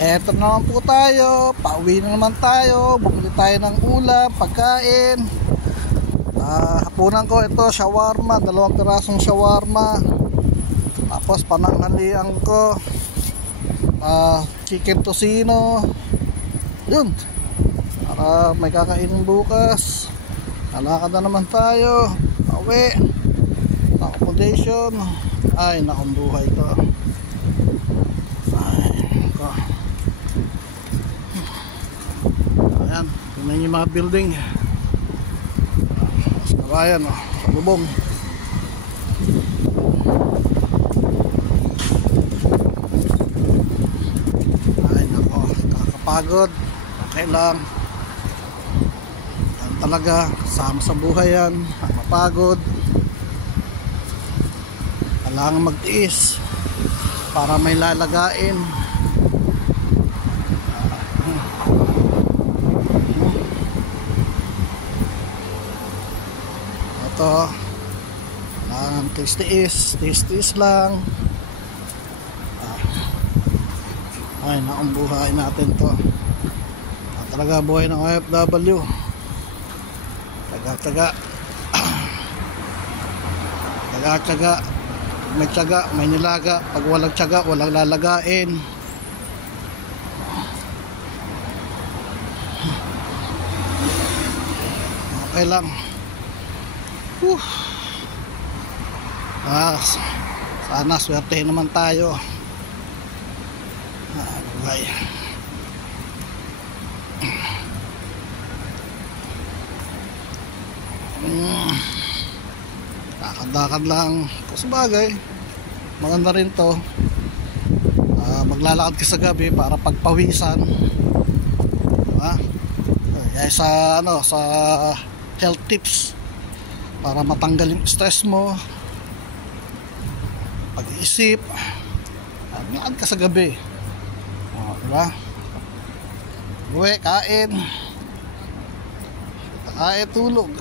Eto naman po tayo, pauwi na naman tayo, bumili tayo ng ulam, pagkain. Hapunan ko ito, shawarma, 2 pirasong shawarma. Tapos pananghalian ko, chicken tocino. Yun, para may kakainin bukas. Alakad na naman tayo, pauwi, accommodation. Ay, nakong buhay to. Ayan, tingnan yung mga building. Mas kabayan, lubong. Ay nako, kakapagod. Okay lang. Yan talaga, kasama sa buhay yan. Kakapagod. Kailangan magtiis para may lalagain. Ito, kailangan tiis lang. Ay, naong buhay natin to. Talaga buhay ng OFW. Taga-taga. Taga-taga. May tiyaga, may nilaga. Pag walang tiyaga, walang lalagain. Okay lang. Sana swerte naman tayo. Buhay. Lakad-lakad lang. Sabagay, maganda rin to. Maglalakad ka sa gabi para pagpawisan. Diba? Sa health tips para matanggal yung stress mo, pag-iisip. Lakad ka sa gabi. Diba? Uwi, kain, tulog.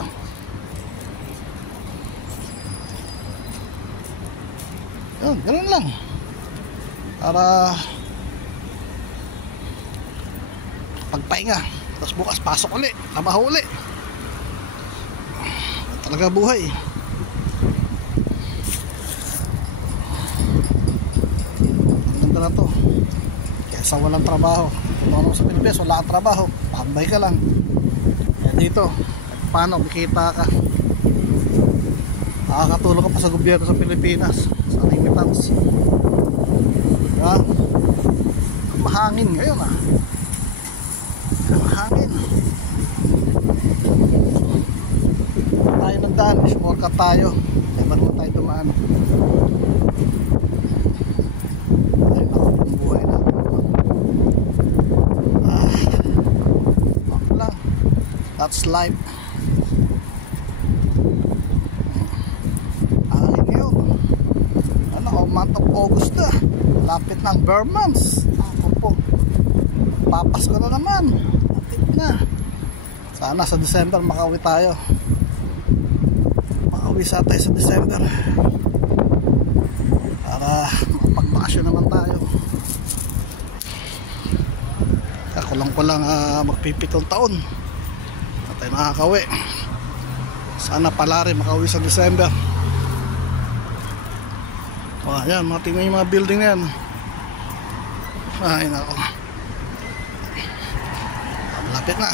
Yun, ganoon lang. Para pagpahinga. Tapos bukas pasok ulit, trabaho ulit. Talaga buhay. Ang ganda na to. Kaysa walang trabaho. Kung sa Pilipinas, wala kang trabaho, tambay ka lang. Kaya dito, paano kikita ka? Nakakatulong ka pa sa gobyerno sa Pilipinas, sa remittance. Diba? Mahangin ngayon mahangin. Tayo ng daan, shortcut tayo. Kaya ba naman tayo dumaan? Ay, nakapang buhay natin. Ako lang. That's life. Month of August na, lapit ng Burmans. Ako po, papasko na naman, lapit na. Sana sa December makauwi tayo. Makauwi sa tayo sa December para mapagbakasyon naman tayo. Kulang magpipitong taon na tayo nakakauwi. Sana pala rin makauwi sa December. Ayan, tingnan yung mga building na yan. Ay nako, malapit na.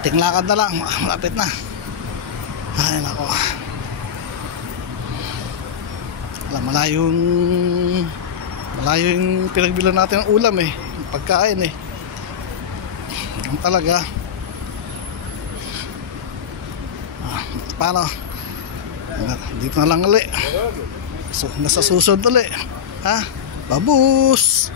Tinglakad na lang, malapit na. Ay nako, malayo yung pinagbilan natin ng ulam yung pagkain yung talaga. Paano? Dito na lang ulit. So, nasa susunod ulit. Babus!